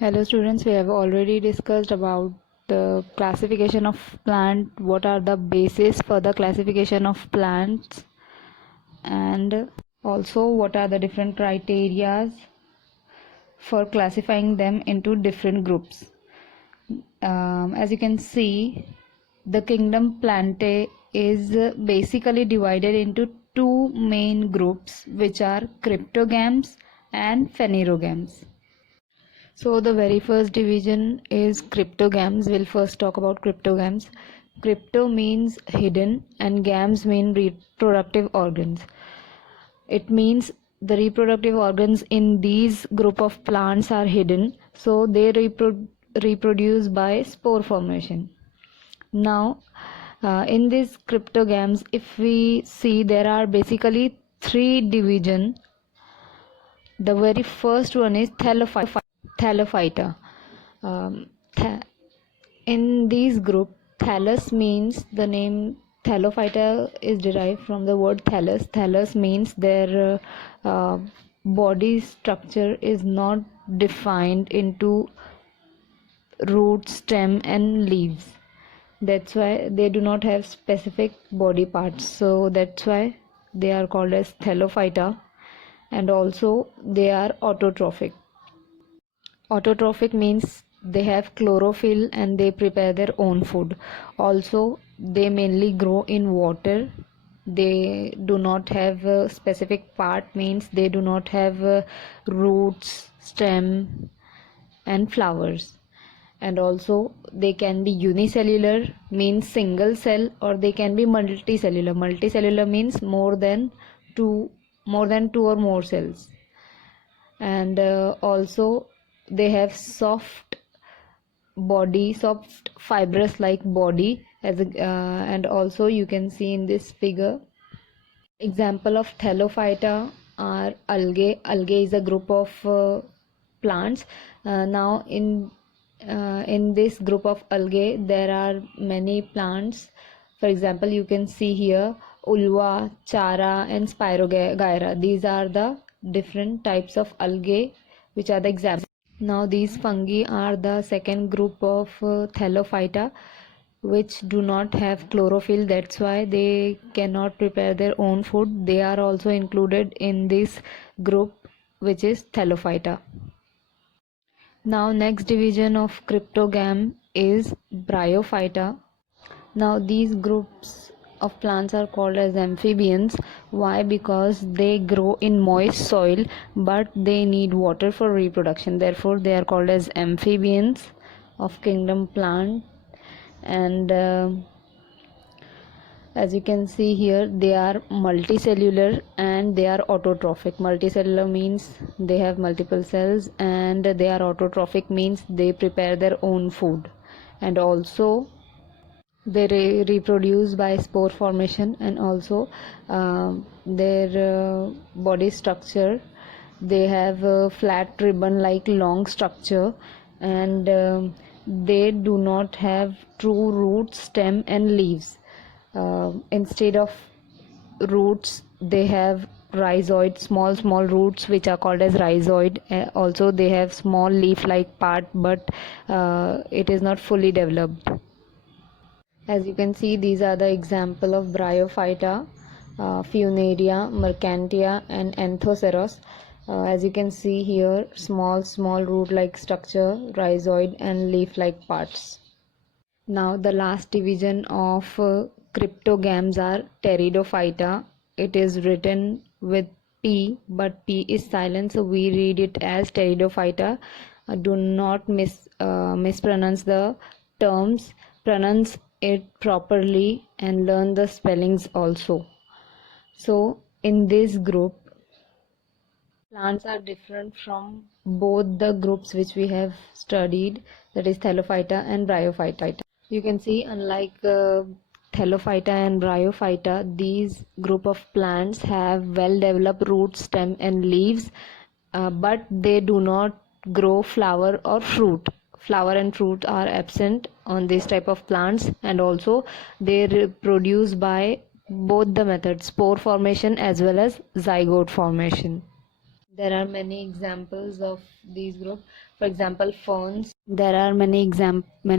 Hello students, we have already discussed about the classification of plant, what are the basis for the classification of plants, and also what are the different criteria for classifying them into different groups. As you can see, the kingdom Plantae is basically divided into two main groups, which are cryptogams and phanerogams. So the very first division is cryptogams. We'll first talk about cryptogams. Crypto means hidden and gams mean reproductive organs. It means the reproductive organs in these group of plants are hidden, so they reproduce by spore formation. Now, in these cryptogams, if we see, there are basically three division. The very first one is Thallophyta. Um, th- in these group, thallus means the name Thallophyta is derived from the word thallus. Thallus means their body structure is not defined into root, stem, and leaves. That's why they do not have specific body parts. So that's why they are called as Thallophyta, and also they are autotrophic. Autotrophic means they have chlorophyll and they prepare their own food. Also, they mainly grow in water. They do not have a specific part, means they do not have roots, stem, and flowers. And also, they can be unicellular, means single cell, or they can be multicellular. Multicellular means more than two or more cells. And also they have soft fibrous like body and also you can see in this figure example of Thallophyta are algae is a group of plants. Now in this group of algae there are many plants. For example, you can see here ulva, chara, and spirogyra. These are the different types of algae which are the examples. Now these fungi are the second group of Thallophyta which do not have chlorophyll. That's why they cannot prepare their own food. They are also included in this group which is Thallophyta. Now next division of cryptogam is Bryophyta. Now these groups of plants are called as amphibians. Why? Because they grow in moist soil but they need water for reproduction. Therefore they are called as amphibians of kingdom plant. And as you can see here, they are multicellular and they are autotrophic. Multicellular means they have multiple cells, and they are autotrophic means they prepare their own food. And also they reproduce by spore formation. And also their body structure, they have a flat ribbon like long structure, and they do not have true roots, stem, and leaves. Instead of roots they have rhizoid, small roots which are called as rhizoid. Also they have small leaf like part, but it is not fully developed. As you can see, these are the example of Bryophyta, Funaria, Mercantia, and Anthoceros. As you can see here, small root-like structure, rhizoid, and leaf-like parts. Now the last division of cryptogams are Pteridophyta. It is written with P, but P is silent, so we read it as Pteridophyta. Do not mispronounce the terms. Pronounce it properly and learn the spellings also. So in this group, plants are different from both the groups which we have studied, that is Thallophyta and Bryophyta. You can see, unlike Thallophyta and Bryophyta, these group of plants have well developed roots, stem, and leaves, but they do not grow flower or fruit. Flower and fruit are absent on this type of plants, and also they reproduce by both the methods, spore formation as well as zygote formation. There are many examples of these group. For example, ferns. There are many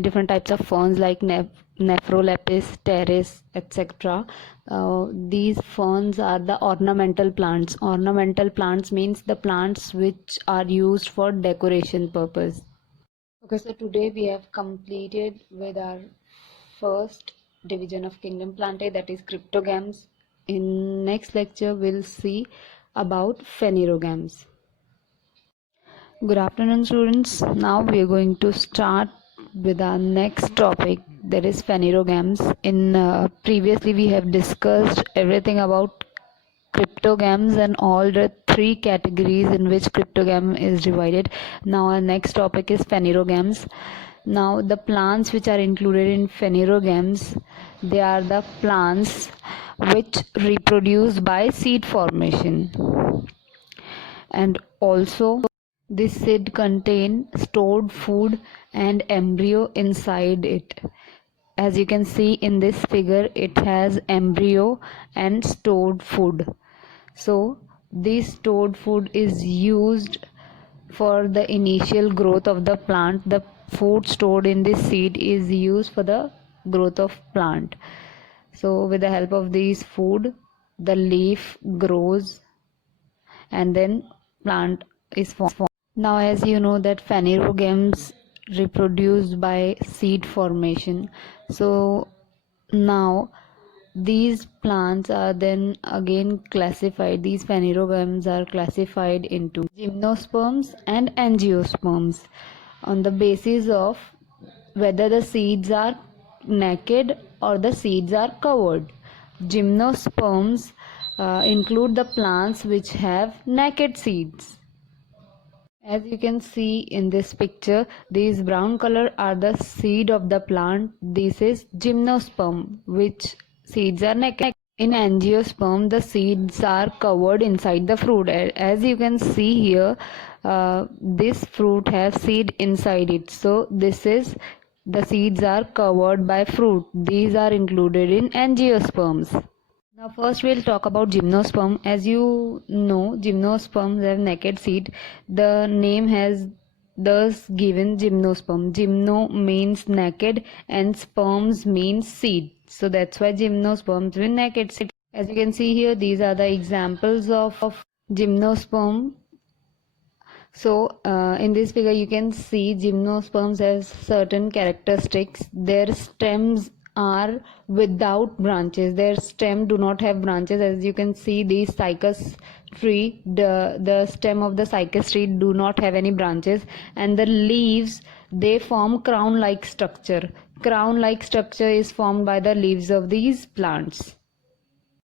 different types of ferns like Nephrolepis, Pteris, etc. These ferns are the ornamental plants. Ornamental plants means the plants which are used for decoration purpose. Okay, so today we have completed with our first division of kingdom plantae, that is cryptogams. In next lecture we'll see about phanerogams. Good afternoon, students. Now we are going to start with our next topic, that is phanerogams. In previously we have discussed everything about cryptogams and all the three categories in which cryptogam is divided. Now our next topic is phanerogams. Now the plants which are included in phanerogams, they are the plants which reproduce by seed formation, and also this seed contain stored food and embryo inside it. As you can see in this figure, it has embryo and stored food. So this stored food is used for the initial growth of the plant. The food stored in this seed is used for the growth of plant. So with the help of these food, the leaf grows and then plant is formed. Now as you know that phanerogams reproduce by seed formation. So now these plants are then again classified, these phanerogams are classified into gymnosperms and angiosperms on the basis of whether the seeds are naked or the seeds are covered. Gymnosperms include the plants which have naked seeds. As you can see in this picture, these brown color are the seed of the plant. This is gymnosperm, which seeds are naked. In angiosperm, the seeds are covered inside the fruit. As you can see here, this fruit has seed inside it. So this is, the seeds are covered by fruit. These are included in angiosperms. Now first we'll talk about gymnosperm. As you know, gymnosperms have naked seed. The name has thus given gymnosperm. Gymno means naked and sperms means seed. So that's why gymnosperms mean naked seed. As you can see here, these are the examples of gymnosperm. So in this figure you can see gymnosperms has certain characteristics. Their stems are without branches. Their stem do not have branches. As you can see, the cycas tree, the stem of the cycas tree do not have any branches, and the leaves, they form crown like structure. Crown like structure is formed by the leaves of these plants.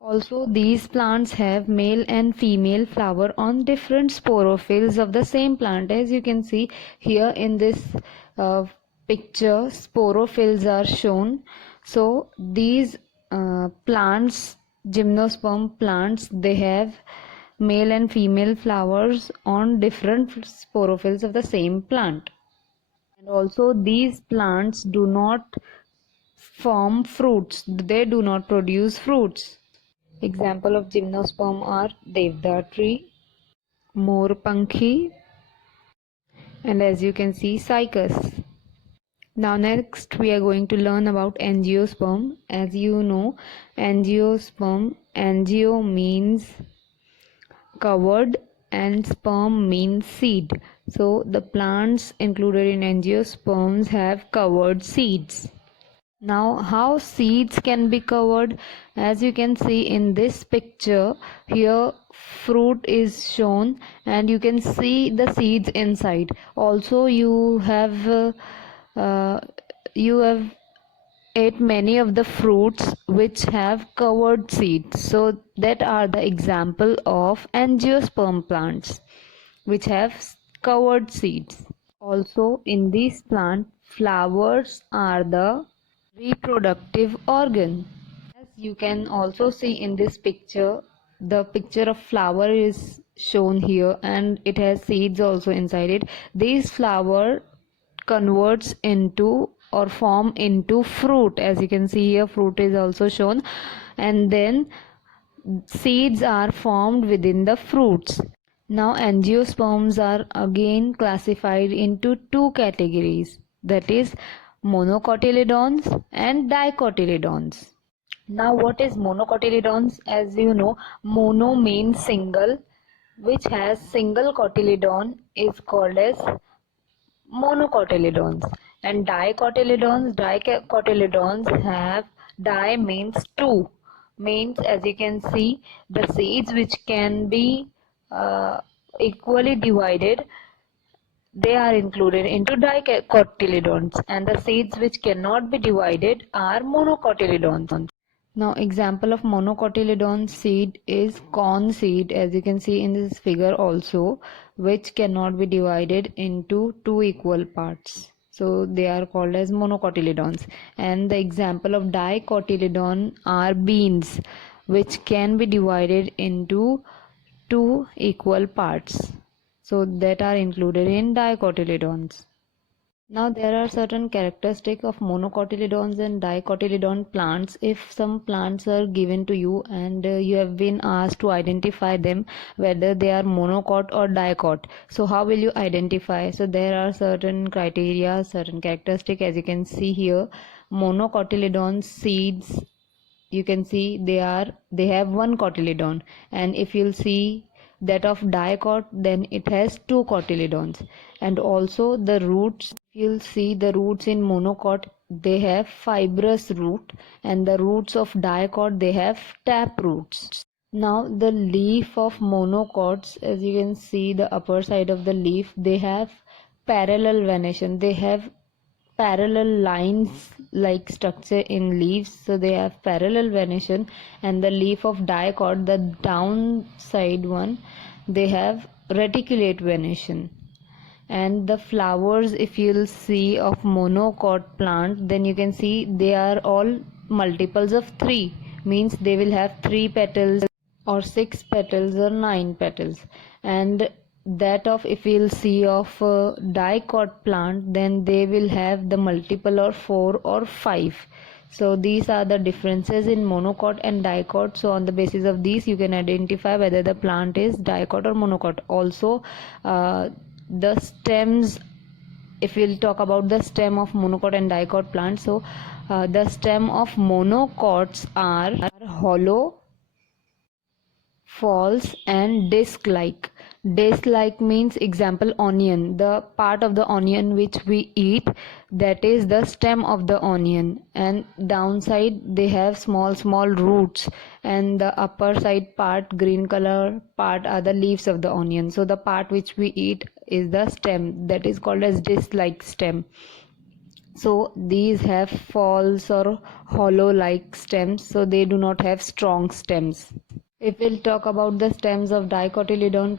Also, these plants have male and female flower on different sporophylls of the same plant. As you can see here in this picture, sporophylls are shown. So these plants, gymnosperm plants, they have male and female flowers on different sporophylls of the same plant. And also these plants do not form fruits. They do not produce fruits. Example of gymnosperm are Devdar tree, Morpankhi, and as you can see, Cycas. Now next we are going to learn about angiosperm. As you know, angiosperm, angio means covered and sperm means seed. So the plants included in angiosperms have covered seeds. Now how seeds can be covered? As you can see in this picture, here fruit is shown and you can see the seeds inside. Also you have ate many of the fruits which have covered seeds. So that are the example of angiosperm plants which have covered seeds. Also in this plant, flowers are the reproductive organ. As you can also see in this picture, the picture of flower is shown here and it has seeds also inside it. These flower converts into or form into fruit. As you can see here, fruit is also shown, and then seeds are formed within the fruits. Now angiosperms are again classified into two categories, that is monocotyledons and dicotyledons. Now what is monocotyledons? As you know, mono means single, which has single cotyledon is called as monocotyledons, and dicotyledons have di means two, means as you can see the seeds which can be equally divided, they are included into dicotyledons, and the seeds which cannot be divided are monocotyledons. Now example of monocotyledon seed is corn seed, as you can see in this figure also, which cannot be divided into two equal parts. So they are called as monocotyledons. And the example of dicotyledon are beans, which can be divided into two equal parts. So that are included in dicotyledons. Now there are certain characteristics of monocotyledons and dicotyledon plants. If some plants are given to you and you have been asked to identify them whether they are monocot or dicot, so how will you identify? So there are certain criteria, certain characteristics, as you can see here. Monocotyledon seeds, you can see they have one cotyledon, and if you'll see that of dicot, then it has two cotyledons. And also the roots, you'll see the roots in monocot, they have fibrous root, and the roots of dicot, they have tap roots. Now the leaf of monocots, as you can see the upper side of the leaf, they have parallel venation, they have parallel lines like structure in leaves, so they have parallel venation. And the leaf of dicot, the downside one, they have reticulate venation. And the flowers, if you'll see of monocot plant, then you can see they are all multiples of 3, means they will have 3 petals or 6 petals or 9 petals. And that of, if we'll see of dicot plant, then they will have the multiple or 4 or 5. So these are the differences in monocot and dicot. So on the basis of these you can identify whether the plant is dicot or monocot. Also the stems, if we'll talk about the stem of monocot and dicot plants, so the stem of monocots are hollow, false, and disc like. Disc like means, example, onion, the part of the onion which we eat, that is the stem of the onion, and downside they have small roots, and the upper side part, green color part, are the leaves of the onion. So the part which we eat is the stem, that is called as disc like stem. So these have false or hollow like stems, so they do not have strong stems. If we'll talk about the stems of dicotyledon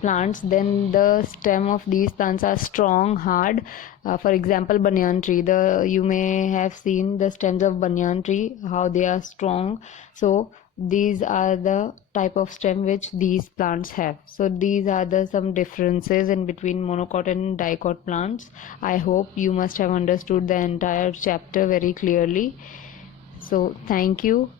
plants, then the stem of these plants are strong, hard. For example, banyan tree. You may have seen the stems of banyan tree, how they are strong. So these are the type of stem which these plants have. So these are the some differences in between monocot and dicot plants. I hope you must have understood the entire chapter very clearly. So thank you.